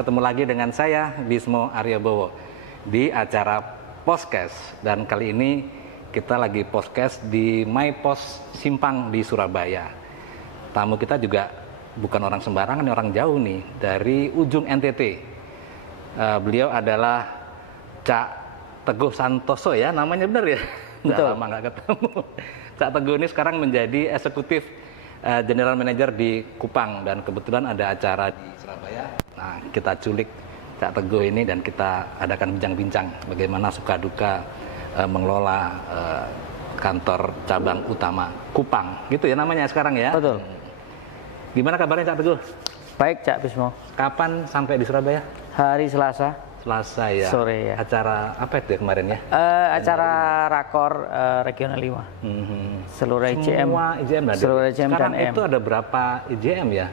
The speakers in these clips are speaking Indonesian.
ketemu lagi dengan saya Bismo Aryobowo di acara Podcast. Dan kali ini kita lagi podcast di My Pos Simpang di Surabaya. Tamu kita juga bukan orang sembarangan, orang jauh nih, dari ujung NTT. Beliau adalah Cak Teguh Santoso ya, namanya benar ya? Betul. Lama nggak ketemu. Cak Teguh ini sekarang menjadi eksekutif General Manager di Kupang, dan kebetulan ada acara di Surabaya. Nah, kita culik Cak Teguh ini dan kita adakan bincang-bincang bagaimana suka duka mengelola kantor cabang utama Kupang, gitu ya namanya sekarang ya. Betul. Gimana kabarnya Cak Teguh? Baik Cak Bismo. Kapan sampai di Surabaya? Hari Selasa. Selasa ya. Sore ya. Acara apa itu ya kemarin ya? Acara Rakor Regional 5. Seluruh IJM. Semua IJM ada. Seluruh IJM sekarang dan itu ada berapa IJM ya?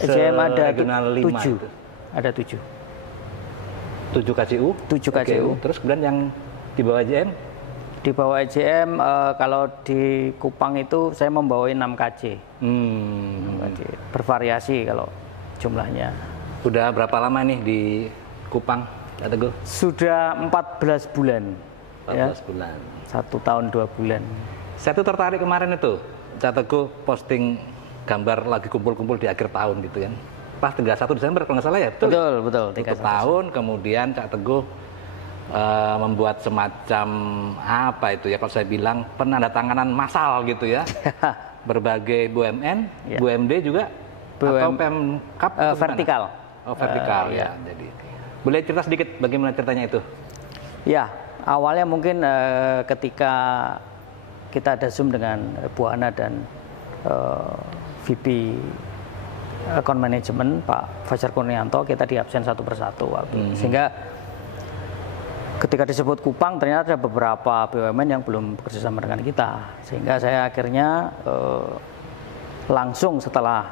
IJM ada Regional 5 7. itu. Ada 7. 7 KCU? 7 KCU. Terus kemudian yang di bawah IJM? Di bawah IJM kalau di Kupang itu saya membawa 6 KC. 6 KC. Bervariasi kalau jumlahnya. Udah berapa lama nih di Kupang, Cak Teguh? Sudah 14 bulan. 14 bulan. 1 tahun 2 bulan. Saya tuh tertarik kemarin itu, Cak Teguh posting gambar lagi kumpul-kumpul di akhir tahun gitu kan. Pas 31 Desember kalau nggak salah ya, betul? Betul. Tutup tahun, kemudian Cak Teguh membuat semacam apa itu ya, kalau saya bilang penandatanganan massal gitu ya. Berbagai BUMN, Ya. BUMD juga, atau Pemkap vertikal. Oh, vertikal ya. Jadi boleh cerita sedikit bagaimana ceritanya itu? Ya, awalnya mungkin ketika kita ada Zoom dengan Bu Ana dan VP Account Management Pak Fajar Kurnianto, kita di absen satu persatu waktu. Sehingga ketika disebut Kupang ternyata ada beberapa BUMN yang belum bekerja sama dengan kita. Sehingga saya akhirnya langsung setelah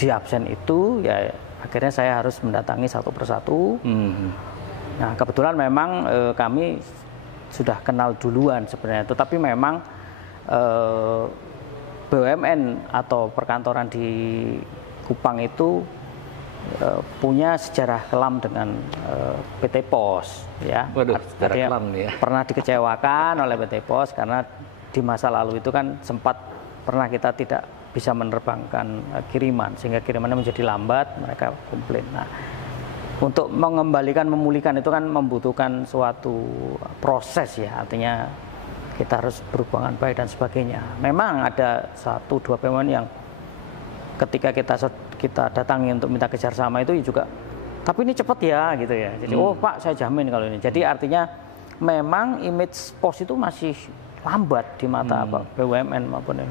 di absen itu ya akhirnya saya harus mendatangi satu persatu. Nah, kebetulan memang kami sudah kenal duluan sebenarnya, tetapi memang BUMN atau perkantoran di Kupang itu punya sejarah kelam dengan PT Pos ya. Waduh, sejarah kelam nih ya. Pernah dikecewakan oleh PT Pos karena di masa lalu itu kan sempat pernah kita tidak bisa menerbangkan kiriman sehingga kirimannya menjadi lambat, mereka komplain. Nah, untuk mengembalikan, memulihkan itu kan membutuhkan suatu proses ya, artinya kita harus berhubungan baik dan sebagainya. Memang ada 1-2 BUMN yang ketika kita datangi untuk minta kerjasama itu juga, tapi ini cepat ya gitu ya. Jadi oh Pak saya jamin kalau ini. Jadi artinya memang image Pos itu masih lambat di mata BUMN maupun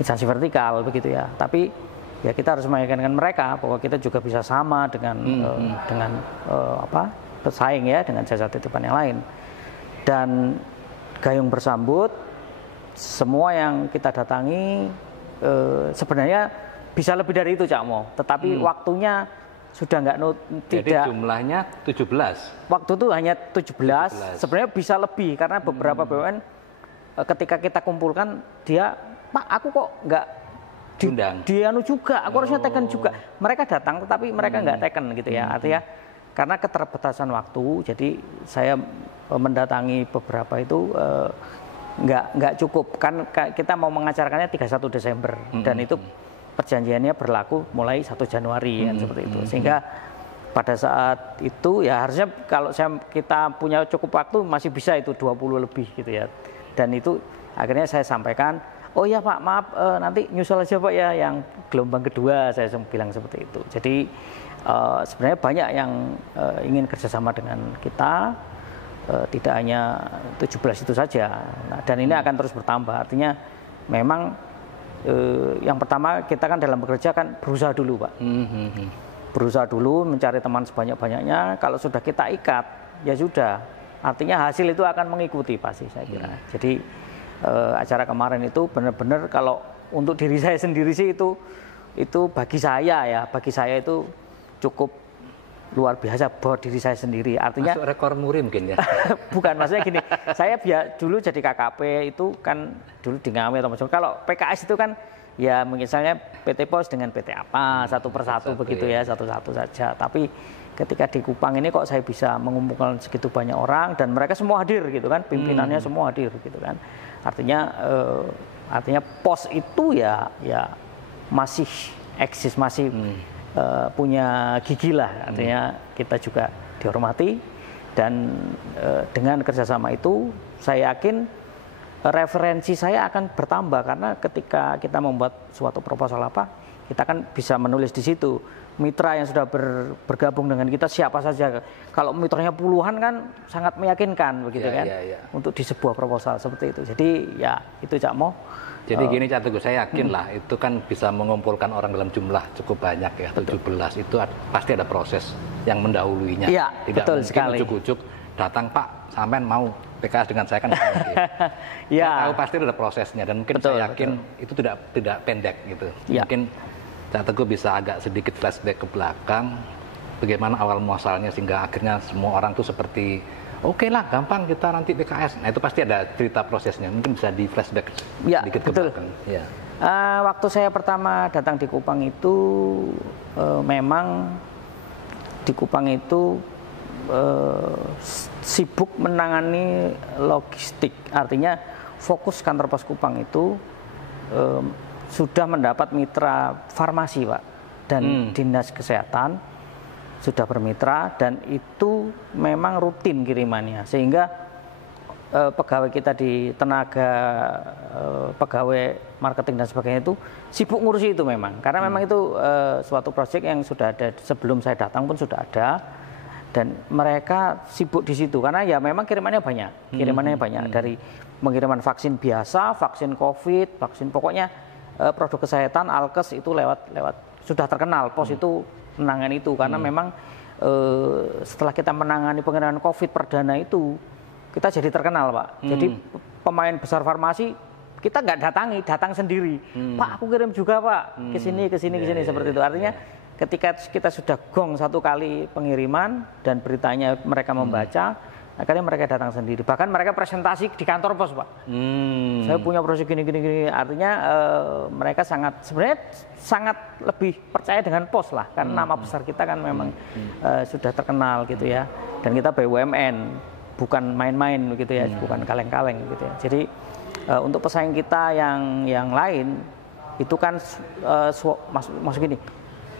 instansi vertikal begitu ya. Tapi ya kita harus meyakinkan mereka bahwa kita juga bisa sama dengan pesaing ya, dengan jasa titipan yang lain. Dan gayung bersambut, semua yang kita datangi sebenarnya bisa lebih dari itu Cak Mo, tetapi waktunya sudah tidak. Jadi jumlahnya 17. Waktu itu hanya 17. Sebenarnya bisa lebih karena beberapa BUMN ketika kita kumpulkan dia, Pak aku kok nggak dianu juga, aku harusnya teken juga. Mereka datang tetapi mereka nggak teken gitu ya. Artinya karena keterbatasan waktu, jadi saya mendatangi beberapa itu nggak cukup kan, kita mau mengacarakannya 31 Desember dan itu perjanjiannya berlaku mulai 1 Januari kan, seperti itu. Sehingga pada saat itu ya harusnya kalau kita punya cukup waktu masih bisa itu 20 lebih gitu ya. Dan itu akhirnya saya sampaikan, oh ya Pak maaf nanti nyusul aja Pak ya yang gelombang kedua, saya bilang seperti itu. Jadi sebenarnya banyak yang ingin kerjasama dengan kita, tidak hanya 17 itu saja. Nah, dan ini akan terus bertambah. Artinya memang yang pertama kita kan dalam bekerja kan berusaha dulu Pak. Berusaha dulu mencari teman sebanyak-banyaknya. Kalau sudah kita ikat ya sudah. Artinya hasil itu akan mengikuti pasti saya kira. Jadi acara kemarin itu benar-benar kalau untuk diri saya sendiri sih itu bagi saya itu cukup luar biasa buat diri saya sendiri. Artinya masuk rekor muri mungkin ya. Bukan, maksudnya gini, saya dulu jadi KKP itu kan dulu di Ngawi atau macam. Kalau PKS itu kan ya misalnya PT Pos dengan PT apa satu persatu begitu ya, satu-satu saja. Tapi ketika di Kupang ini kok saya bisa mengumpulkan segitu banyak orang dan mereka semua hadir gitu kan, pimpinannya semua hadir gitu kan. Artinya pos itu ya masih eksis, masih punya gigi lah. Artinya kita juga dihormati dan dengan kerjasama itu saya yakin referensi saya akan bertambah karena ketika kita membuat suatu proposal apa, kita kan bisa menulis di situ mitra yang sudah bergabung dengan kita siapa saja. Kalau mitranya puluhan kan sangat meyakinkan begitu kan untuk di sebuah proposal seperti itu. Jadi ya itu Cak Mo. Jadi gini Cak Teguh, saya yakin lah itu kan bisa mengumpulkan orang dalam jumlah cukup banyak ya, 17 itu pasti ada proses yang mendahuluinya. Iya, tidak betul mungkin sekali. ujuk-ujuk datang Pak, sampean mau PKS dengan saya kan mungkin. Ya. Saya tahu pasti ada prosesnya dan mungkin saya yakin itu tidak pendek gitu. Ya. Mungkin Cak Teguh bisa agak sedikit flashback ke belakang bagaimana awal muasalnya sehingga akhirnya semua orang tuh seperti oke lah, gampang kita nanti PKS. Nah itu pasti ada cerita prosesnya. Mungkin bisa di flashback sedikit ke belakang. Ya. Waktu saya pertama datang di Kupang itu memang di Kupang itu sibuk menangani logistik. Artinya fokus kantor pos Kupang itu sudah mendapat mitra farmasi Pak dan dinas kesehatan sudah bermitra dan itu memang rutin kirimannya sehingga pegawai kita di tenaga pegawai marketing dan sebagainya itu sibuk ngurusi itu memang karena memang itu suatu proyek yang sudah ada sebelum saya datang pun sudah ada dan mereka sibuk di situ karena ya memang kirimannya banyak dari pengiriman vaksin biasa, vaksin COVID, vaksin pokoknya produk kesehatan Alkes itu lewat sudah terkenal pos itu menangani itu karena memang setelah kita menangani pengiriman COVID perdana itu kita jadi terkenal Pak. Jadi pemain besar farmasi kita nggak datang sendiri. Pak aku kirim juga Pak ke sini seperti itu. Artinya ketika kita sudah gong satu kali pengiriman dan beritanya mereka membaca, akhirnya mereka datang sendiri. Bahkan mereka presentasi di kantor pos Pak. Saya punya proyek gini. Artinya mereka sebenarnya sangat lebih percaya dengan pos lah. Karena nama besar kita kan memang sudah terkenal gitu ya. Dan kita BUMN, bukan main-main gitu ya, bukan kaleng-kaleng gitu ya. Jadi untuk pesaing kita yang lain itu kan masuk gini,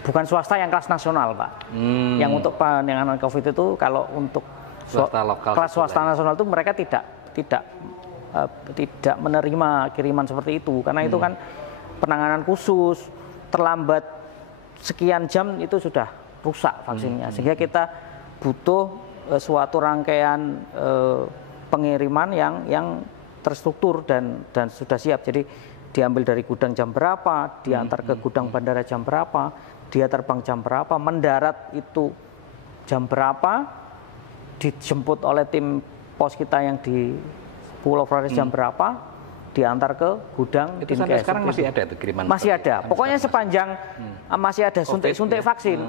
bukan swasta yang kelas nasional Pak. Yang untuk penanganan COVID itu kalau untuk kelas swasta nasional itu mereka tidak menerima kiriman seperti itu karena itu kan penanganan khusus terlambat sekian jam itu sudah rusak vaksinnya sehingga kita butuh suatu rangkaian pengiriman yang terstruktur dan sudah siap. Jadi diambil dari gudang jam berapa, diantar ke gudang bandara jam berapa, dia terbang jam berapa, mendarat itu jam berapa, dijemput oleh tim pos kita yang di Pulau Flores jam berapa, diantar ke gudang. Itu sampai sekarang masih ada itu kiriman? Masih ada. Pokoknya sepanjang masih ada suntik vaksin,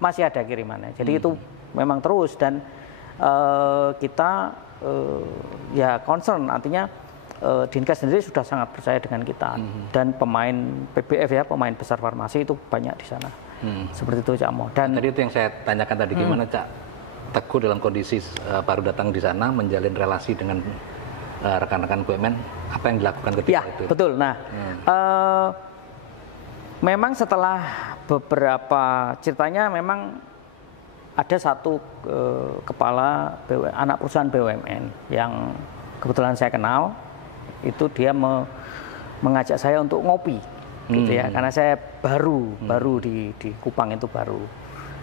masih ada kirimannya. Jadi itu memang terus dan kita ya concern, artinya Dinkes sendiri sudah sangat percaya dengan kita dan pemain PBF ya, pemain besar farmasi itu banyak di sana. Seperti itu Cak Mo. Dan tadi itu yang saya tanyakan tadi gimana Cak Teguh dalam kondisi baru datang di sana menjalin relasi dengan rekan-rekan BUMN, apa yang dilakukan ketika itu? Ya, betul. Nah, memang setelah beberapa ceritanya memang ada satu kepala anak perusahaan BUMN yang kebetulan saya kenal, itu dia mengajak saya untuk ngopi, gitu ya, karena saya baru di Kupang itu baru.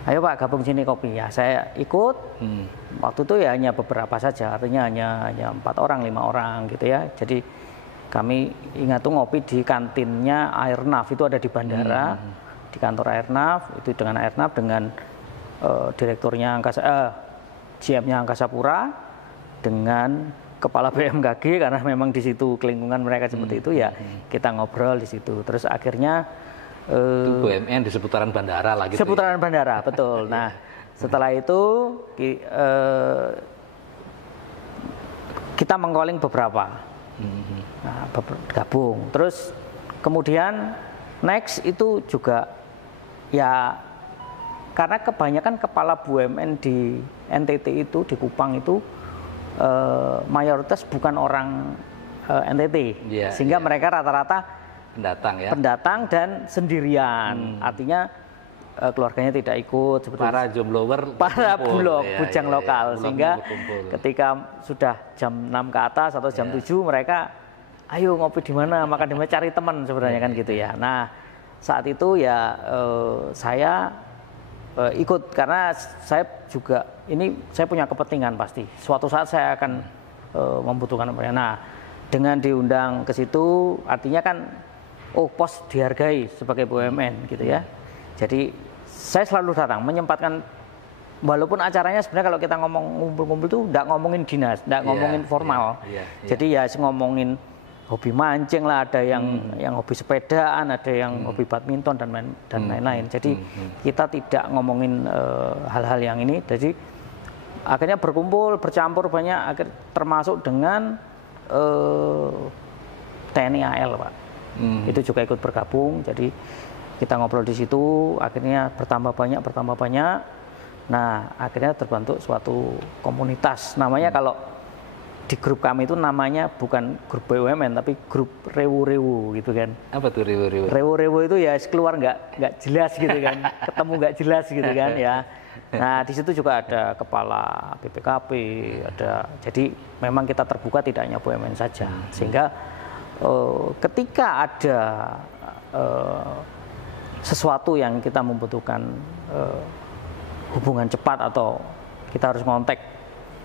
Ayo Pak gabung sini kopi ya, saya ikut. Waktu itu ya hanya beberapa saja, artinya hanya 4 orang 5 orang gitu ya. Jadi kami ingat tuh ngopi di kantinnya Airnav, itu ada di bandara, di kantor Airnav, itu dengan Airnav dengan direkturnya GM-nya Angkasa Pura dengan kepala BMKG karena memang di situ lingkungan mereka seperti itu ya, kita ngobrol di situ. Terus akhirnya itu BUMN di seputaran bandara lah gitu. Seputaran bandara, betul. Nah, setelah itu kita meng-calling beberapa. Nah, gabung. Terus Kemudian next itu juga ya karena kebanyakan kepala BUMN di NTT itu, di Kupang itu mayoritas bukan orang NTT, sehingga mereka rata-rata pendatang dan sendirian. Artinya keluarganya tidak ikut seperti para jomblower, para bulog bujang lokal, sehingga ketika sudah jam 6 ke atas atau jam 7 mereka ayo ngopi di mana, makan di mana, cari teman sebenarnya kan gitu ya. Nah saat itu ya saya ikut karena saya juga saya punya kepentingan pasti suatu saat saya akan membutuhkan apa ya. Nah dengan diundang ke situ artinya kan pos dihargai sebagai BUMN gitu ya. Jadi saya selalu datang menyempatkan, walaupun acaranya sebenarnya kalau kita ngomong ngumpul-ngumpul tuh nggak ngomongin dinas, nggak ngomongin formal. Jadi ya ngomongin hobi mancing lah, ada yang hobi sepedaan, ada yang hobi badminton dan lain-lain. Jadi kita tidak ngomongin hal-hal yang ini. Jadi akhirnya berkumpul, bercampur banyak, termasuk dengan TNI AL, Pak. Itu juga ikut bergabung. Jadi kita ngobrol di situ, akhirnya bertambah banyak. Nah, akhirnya terbentuk suatu komunitas. Namanya kalau di grup kami itu namanya bukan grup BUMN tapi grup Rewu-Rewu gitu kan. Apa tuh Rewu-Rewu? Rewu-Rewu itu ya keluar nggak jelas gitu kan, ketemu nggak jelas gitu kan ya. Nah di situ juga ada kepala BPKP, jadi memang kita terbuka tidak hanya BUMN saja, sehingga ketika ada sesuatu yang kita membutuhkan hubungan cepat atau kita harus ngontek,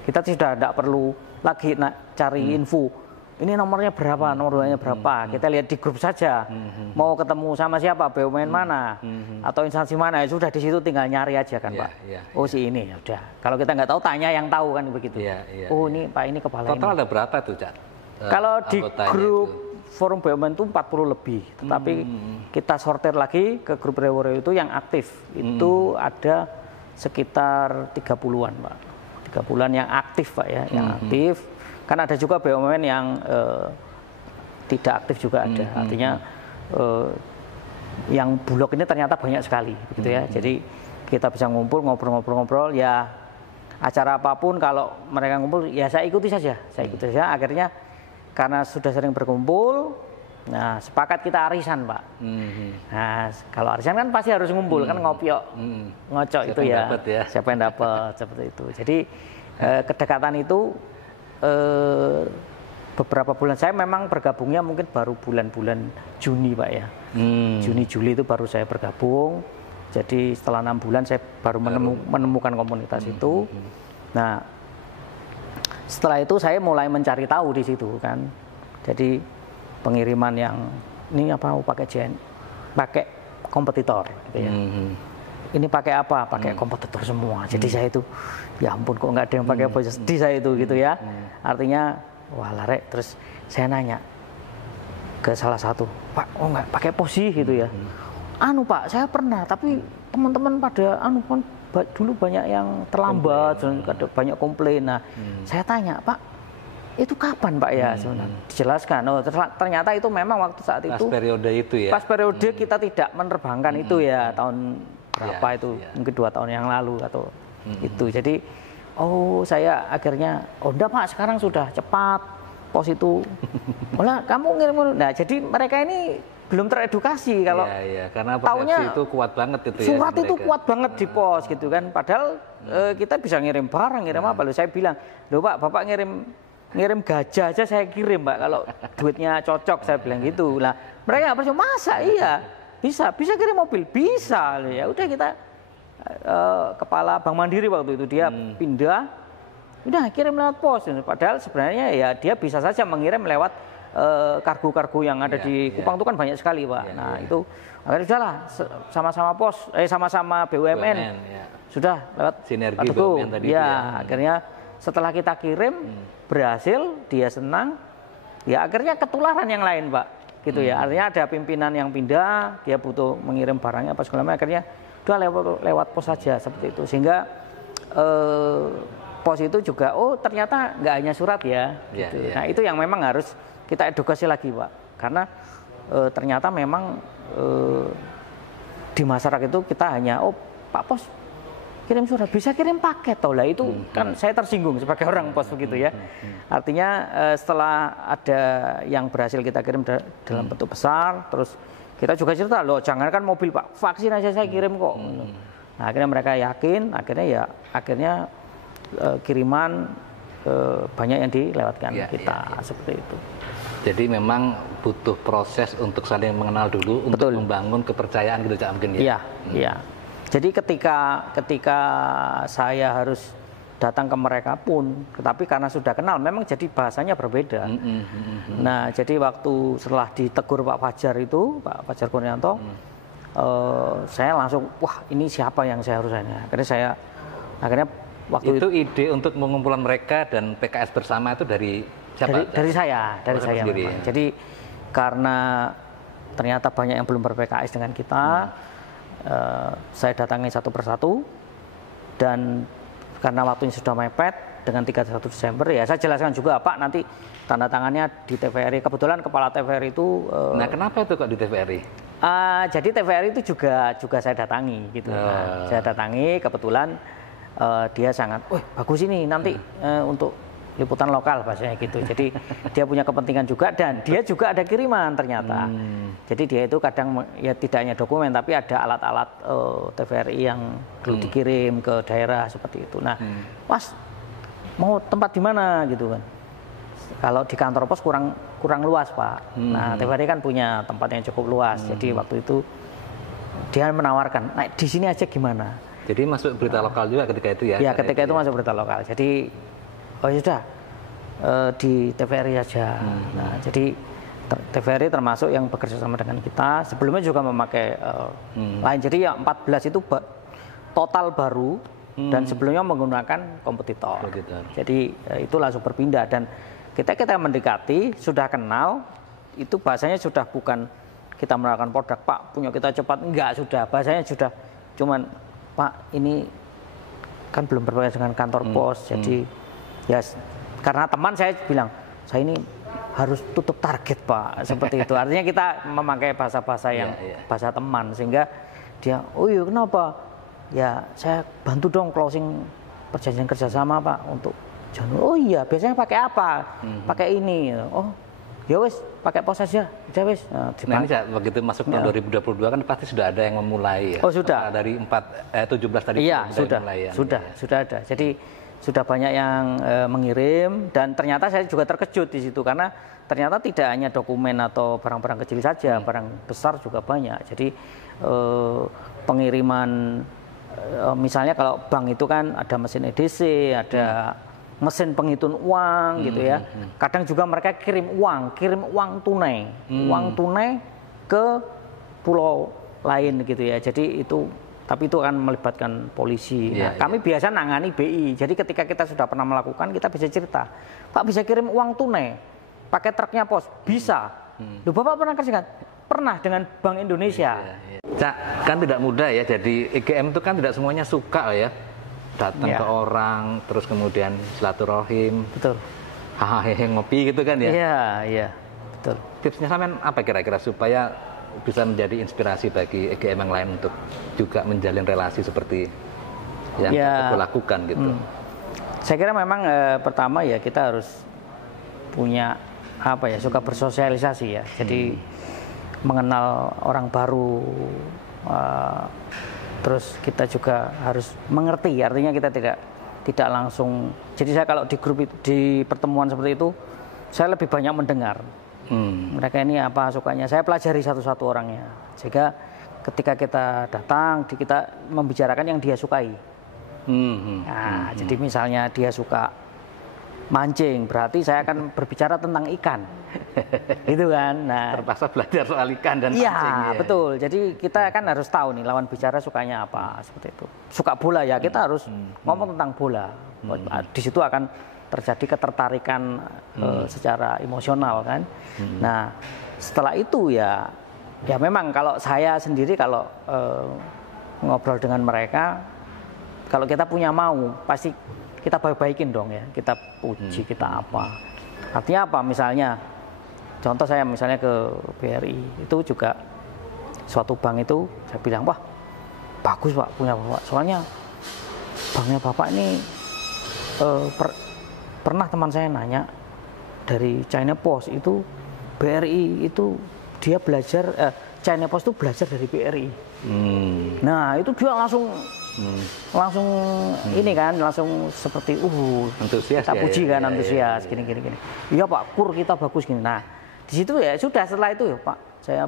kita sudah tidak perlu lagi cari info. Ini nomornya berapa, nomornya berapa. Kita lihat di grup saja. Mau ketemu sama siapa, BUMN mana, atau instansi mana, ya sudah di situ tinggal nyari aja kan Pak. Oh si ini, ya udah. Kalau kita nggak tahu tanya yang tahu kan begitu. Ini Pak ini kepala total ini. Ada berapa tuh Cak? Kalau di grup forum BUMN itu 40 lebih. Tetapi kita sortir lagi ke grup Rewo-Rewo itu yang aktif. Itu ada sekitar 30-an Pak. 30-an yang aktif Pak ya, yang aktif. Kan ada juga BUMN yang tidak aktif juga ada. Artinya yang bulog ini ternyata banyak sekali begitu ya. Jadi kita bisa ngumpul, ngobrol-ngobrol ya, acara apapun kalau mereka ngumpul ya saya ikuti saja. Akhirnya karena sudah sering berkumpul, nah sepakat kita arisan Pak. Nah kalau arisan kan pasti harus ngumpul kan, ngopiok, ngocok itu ya. Siapa yang dapat seperti itu. Jadi kedekatan itu beberapa bulan, saya memang bergabungnya mungkin baru bulan-bulan Juni Pak ya. Juni Juli itu baru saya bergabung. Jadi setelah 6 bulan saya baru menemukan komunitas itu. Nah setelah itu saya mulai mencari tahu di situ kan. Jadi pengiriman yang ini apa pakai pakai kompetitor gitu ya. Ini pakai apa? Pakai kompetitor semua. Jadi saya itu ya ampun kok nggak ada yang pakai apa, sedih saya itu gitu ya. Artinya wah larek. Terus saya nanya ke salah satu, Pak, oh nggak pakai posi gitu ya. Anu Pak, saya pernah, tapi teman-teman pada dulu banyak yang terlambat, banyak komplain. Nah, saya tanya, Pak, itu kapan Pak ya? Dijelaskan. Oh, ternyata itu memang waktu saat itu. Pas periode itu ya. Pas periode kita tidak menerbangkan itu ya, tahun berapa itu? Mungkin 2 tahun yang lalu atau itu. Jadi, saya akhirnya, enggak Pak, sekarang sudah cepat pos itu. Malah kamu ngirim. Nah, jadi mereka ini belum teredukasi kalau karena taunya itu kuat banget itu surat ya, itu kuat banget di pos gitu kan, padahal kita bisa ngirim barang, ngirim apa. Loh saya bilang, loh Pak, Bapak ngirim gajah aja saya kirim Pak kalau duitnya cocok, saya bilang gitu. Lah mereka nggak percaya, masa iya bisa kirim mobil, bisa. Ya udah kita kepala Bank Mandiri waktu itu dia pindah, udah kirim lewat pos. Padahal sebenarnya ya dia bisa saja mengirim lewat kargo-kargo yang ada di Kupang itu kan banyak sekali Pak. Nah itu akhirnya sudahlah sama-sama pos, sama-sama BUMN. Sudah lewat sinergi BUMN tadi ya. Akhirnya setelah kita kirim berhasil, dia senang, ya akhirnya ketularan yang lain Pak. Gitu ya. Artinya ada pimpinan yang pindah, dia butuh mengirim barangnya apa segala macam, akhirnya udah lewat pos saja seperti itu. Sehingga pos itu juga ternyata nggak hanya surat ya. Gitu. Nah itu yang memang harus kita edukasi lagi Pak, karena ternyata memang di masyarakat itu kita hanya Pak Pos kirim surat, bisa kirim paket toh lah, itu kan saya tersinggung sebagai orang pos begitu ya. Artinya setelah ada yang berhasil kita kirim dalam bentuk besar, terus kita juga cerita loh, jangan kan mobil Pak, vaksin aja saya kirim kok. Nah, akhirnya mereka yakin, akhirnya kiriman banyak yang dilewatkan kita seperti itu. Jadi memang butuh proses untuk saling mengenal dulu, untuk membangun kepercayaan gitu Cak mungkin ya. Iya. Jadi ketika saya harus datang ke mereka pun, tetapi karena sudah kenal, memang jadi bahasanya berbeda. Nah, jadi waktu setelah ditegur Pak Fajar itu, Pak Fajar Kurnianto, saya langsung, wah ini siapa yang saya harus tanya. Akhirnya waktu itu ide untuk mengumpulan mereka dan PKS bersama itu dari siapa? Dari saya sendiri. Jadi karena ternyata banyak yang belum ber-PKS dengan kita. Saya datangi satu persatu, dan karena waktunya sudah mepet dengan 31 Desember ya saya jelaskan juga, Pak nanti tanda tangannya di TVRI. Kebetulan kepala TVRI itu nah kenapa itu kok di TVRI? Jadi TVRI itu juga saya datangi gitu. Nah, saya datangi, kebetulan dia sangat bagus ini nanti untuk liputan lokal bahasanya gitu. Jadi dia punya kepentingan juga, dan dia juga ada kiriman ternyata. Jadi dia itu kadang ya tidak hanya dokumen, tapi ada alat-alat TVRI yang dulu dikirim ke daerah seperti itu. Nah, Mas mau tempat di mana gitu kan? Kalau di kantor pos kurang luas Pak. Nah, TVRI kan punya tempat yang cukup luas. Jadi waktu itu dia menawarkan, nah di sini aja gimana? Jadi masuk berita lokal juga ketika itu ya? Iya, ketika itu masuk berita lokal. Jadi sudah di TVRI aja. Nah, jadi TVRI termasuk yang bekerja sama dengan kita. Sebelumnya juga memakai lain. Jadi yang 14 itu total baru, dan sebelumnya menggunakan kompetitor. Jadi itu langsung berpindah, dan kita mendekati, sudah kenal, itu bahasanya sudah bukan kita menawarkan produk, Pak punya kita cepat, enggak, sudah bahasanya sudah cuman Pak ini kan belum berpakai dengan kantor pos, jadi ya karena teman saya bilang saya ini harus tutup target Pak, seperti itu. Artinya kita memakai bahasa-bahasa yang bahasa teman, sehingga dia iya kenapa ya saya bantu dong closing perjanjian kerjasama Pak untuk Januari. Oh iya biasanya pakai apa? Pakai ini. Oh ya wes pakai pos aja. Ya wes. Nah ini begitu masuk tahun 2022 kan pasti sudah ada yang memulai ya. Oh sudah. Dari 17 tadi. Iya sudah ada. Jadi sudah banyak yang mengirim, dan ternyata saya juga terkejut di situ karena ternyata tidak hanya dokumen atau barang-barang kecil saja, barang besar juga banyak. Jadi pengiriman misalnya kalau bank itu kan ada mesin EDC, ada mesin penghitung uang gitu ya. Kadang juga mereka kirim uang tunai ke pulau lain gitu ya. Jadi tapi itu akan melibatkan polisi. Nah, kami biasa nangani BI. Jadi ketika kita sudah pernah melakukan, kita bisa cerita, Pak bisa kirim uang tunai, pakai truknya pos, bisa. Loh, Bapak pernah kerjakan? Pernah dengan Bank Indonesia. Cak, kan tidak mudah ya. Jadi EGM itu kan tidak semuanya suka ya. Datang ke orang, terus kemudian silaturahim. Betul. Hahaha ngopi gitu kan ya. Iya, betul. Tipsnya sampean apa kira-kira supaya bisa menjadi inspirasi bagi EGM yang lain untuk juga menjalin relasi seperti yang kita lakukan gitu. Saya kira memang pertama ya kita harus punya suka bersosialisasi ya. Jadi mengenal orang baru, terus kita juga harus mengerti. Artinya kita tidak langsung. Jadi saya kalau di grup di pertemuan seperti itu, saya lebih banyak mendengar. Mereka ini apa sukanya, saya pelajari satu-satu orangnya, sehingga ketika kita datang kita membicarakan yang dia sukai. Jadi misalnya dia suka mancing, berarti saya akan berbicara tentang ikan. Itu kan. Nah, terpaksa belajar soal ikan dan mancing. Iya, betul. Jadi kita kan harus tahu nih lawan bicara sukanya apa, seperti itu. Suka bola ya, kita harus ngomong tentang bola. Di situ akan terjadi ketertarikan secara emosional kan. Nah, setelah itu ya memang kalau saya sendiri kalau ngobrol dengan mereka, kalau kita punya mau pasti kita baik-baikin dong ya, kita puji, kita apa. Artinya apa? Misalnya contoh saya misalnya ke BRI, itu juga suatu bank itu saya bilang, wah bagus Pak punya Bapak, soalnya banknya Bapak ini pernah teman saya nanya dari China Post itu BRI itu dia belajar China Post itu belajar dari BRI. Nah itu dia langsung ini kan langsung seperti antusias kita puji ya, kan antusias gini. Iya Pak, kur kita bagus gini. Nah di situ ya sudah, setelah itu ya Pak saya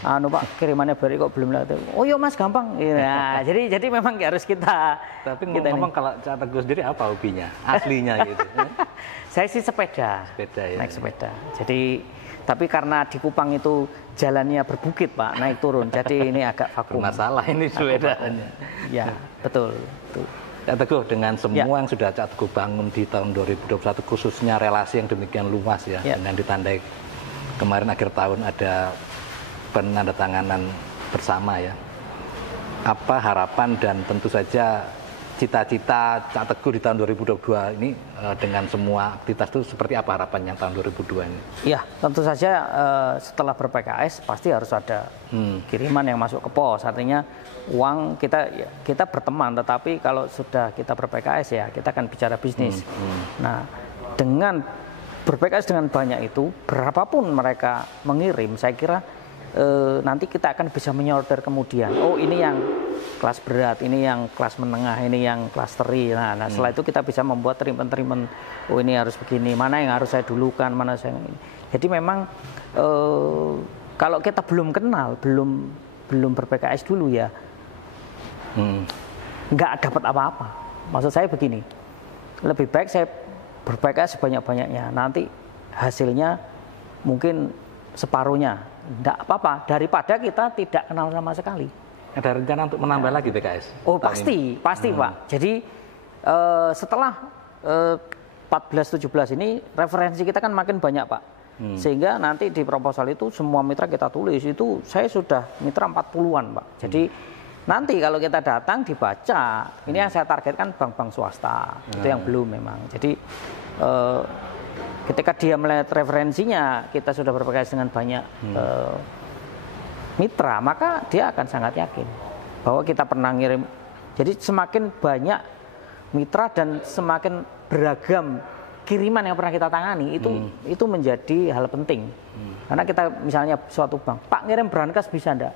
Pak kirimannya BRI kok belum lihat. Oh iya Mas gampang. Ya, jadi memang harus kita. Tapi ngomong kalau Cak Teguh sendiri apa hobinya aslinya gitu? Saya sih sepeda ya. Naik sepeda. Jadi tapi karena di Kupang itu jalannya berbukit Pak, naik turun. Jadi ini agak vakum. Masalah ini sepedanya. Ya, betul. Cak Teguh, dengan semua yang sudah Cak Teguh bangun di tahun 2021, khususnya relasi yang demikian luas ya, dengan ditandai kemarin akhir tahun ada penandatanganan bersama ya. Apa harapan dan tentu saja cita-cita Cak Teguh di tahun 2022 ini dengan semua aktivitas itu seperti apa harapannya tahun 2022 ini? Ya, tentu saja setelah ber-PKS pasti harus ada kiriman yang masuk ke pos. Artinya uang kita berteman, tetapi kalau sudah kita ber-PKS ya kita akan bicara bisnis. Nah, dengan ber-PKS dengan banyak itu, berapapun mereka mengirim, saya kira nanti kita akan bisa menyortir kemudian. Oh ini yang kelas berat, ini yang kelas menengah, ini yang kelas teri. Nah setelah itu kita bisa membuat treatment. Oh ini harus begini, mana yang harus saya dulukan, mana saya ini. Jadi memang kalau kita belum kenal, belum ber-PKS dulu ya, nggak dapat apa-apa. Maksud saya begini, lebih baik saya ber-PKS sebanyak-banyaknya. Nanti hasilnya mungkin separuhnya. Tidak apa-apa, daripada kita tidak kenal sama sekali. Ada rencana untuk menambah lagi PKS? Oh pasti Pak. Jadi setelah 14-17 ini referensi kita kan makin banyak Pak. Sehingga nanti di proposal itu semua mitra kita tulis, itu saya sudah mitra 40-an Pak. Jadi nanti kalau kita datang dibaca, ini yang saya targetkan bank-bank swasta, itu yang belum memang. Jadi ketika dia melihat referensinya, kita sudah ber-PKS dengan banyak mitra, maka dia akan sangat yakin bahwa kita pernah ngirim. Jadi semakin banyak mitra dan semakin beragam kiriman yang pernah kita tangani, itu menjadi hal penting. Karena kita misalnya suatu bank, Pak ngirim brankas bisa enggak?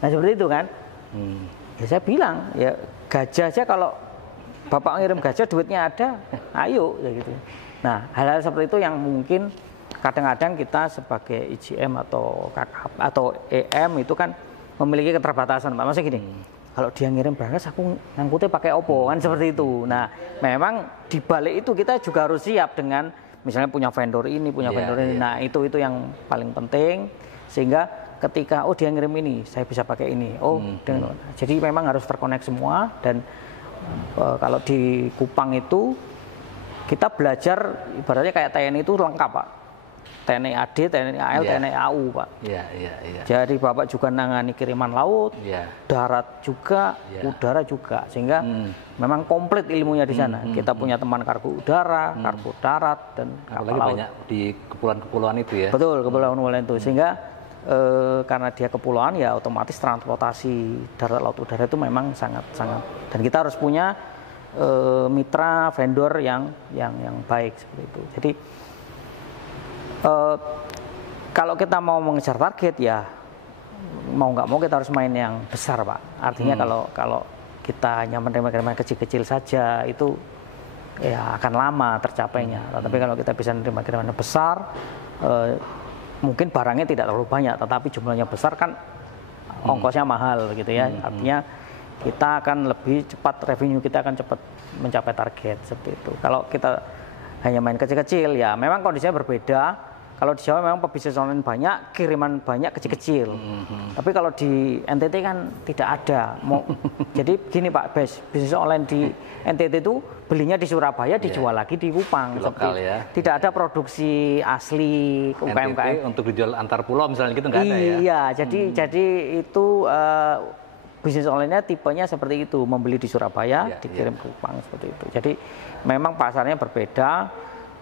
Nah seperti itu kan. Ya saya bilang, ya gajah aja, kalau Bapak ngirim gajah duitnya ada, ayo ya gitu. Nah, hal-hal seperti itu yang mungkin kadang-kadang kita sebagai IGM atau KKP atau EM itu kan memiliki keterbatasan, Pak. Maksudnya gini, kalau dia ngirim brankas aku ngangkutnya pakai opo, kan seperti itu. Nah, memang di balik itu kita juga harus siap dengan misalnya punya vendor ini, punya vendor ini. Nah, itu yang paling penting, sehingga ketika dia ngirim ini, saya bisa pakai ini. Jadi memang harus terkonek semua. Dan kalau di Kupang itu kita belajar ibaratnya kayak TNI itu lengkap Pak. TNI AD, TNI AL, TNI AU Pak. Jadi Bapak juga nangani kiriman laut, darat juga, udara juga, sehingga memang komplit ilmunya di sana. Kita punya teman kargo udara, kargo darat, dan kapal laut. Banyak di kepulauan-kepulauan itu ya. Betul, kepulauan-kepulauan itu, sehingga karena dia kepulauan ya otomatis transportasi darat, laut, udara itu memang sangat-sangat. Dan kita harus punya mitra vendor yang baik seperti itu. Jadi kalau kita mau mengejar target ya mau nggak mau kita harus main yang besar Pak. Artinya kalau kita hanya menerima kiriman kecil-kecil saja itu ya akan lama tercapainya. Tapi kalau kita bisa menerima kiriman besar, mungkin barangnya tidak terlalu banyak, tetapi jumlahnya besar kan ongkosnya mahal gitu ya. Artinya kita akan lebih cepat, revenue kita akan cepat mencapai target seperti itu. Kalau kita hanya main kecil-kecil ya memang kondisinya berbeda. Kalau di Jawa memang pebisnis online banyak, kiriman banyak kecil-kecil. Tapi kalau di NTT kan tidak ada. Jadi gini Pak, bisnis online di NTT itu belinya di Surabaya, dijual lagi di Kupang. Lokal ya. Tidak ada produksi asli UMKM. NTT untuk dijual antar pulau misalnya gitu nggak ada ya? Iya, jadi itu bisnis online-nya tipenya seperti itu, membeli di Surabaya, dikirim ke Kupang seperti itu. Jadi memang pasarnya berbeda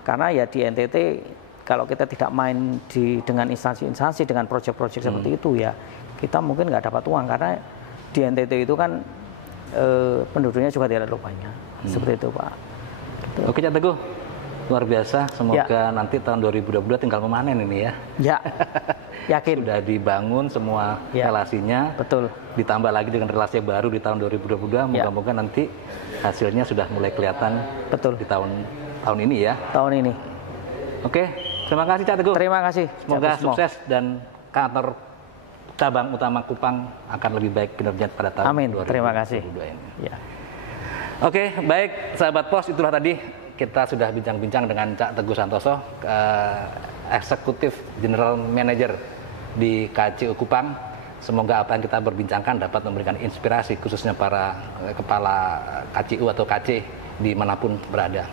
karena ya di NTT kalau kita tidak main dengan instansi-instansi, dengan proyek-proyek seperti itu ya, kita mungkin nggak dapat uang, karena di NTT itu kan penduduknya juga tidak terlalu banyak. Seperti itu, Pak. Gitu. Oke, Cak Teguh. Luar biasa, semoga nanti tahun 2022 tinggal memanen ini ya. Ya, yakin. Sudah dibangun semua relasinya. Betul. Ditambah lagi dengan relasi baru di tahun 2022, moga-moga nanti hasilnya sudah mulai kelihatan. Betul. Di tahun ini ya. Tahun ini. Oke, terima kasih Cak Teguh. Terima kasih. Semoga sukses dan kantor cabang utama Kupang akan lebih baik kinerjanya pada tahun 2022 terima kasih. ini. Ya. Oke, baik sahabat pos, itulah tadi kita sudah bincang-bincang dengan Cak Teguh Santoso, Eksekutif General Manager di KCU Kupang. Semoga apa yang kita berbincangkan dapat memberikan inspirasi khususnya para kepala KCU atau KC dimanapun berada.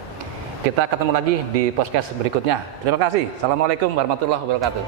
Kita ketemu lagi di podcast berikutnya. Terima kasih. Assalamualaikum warahmatullahi wabarakatuh.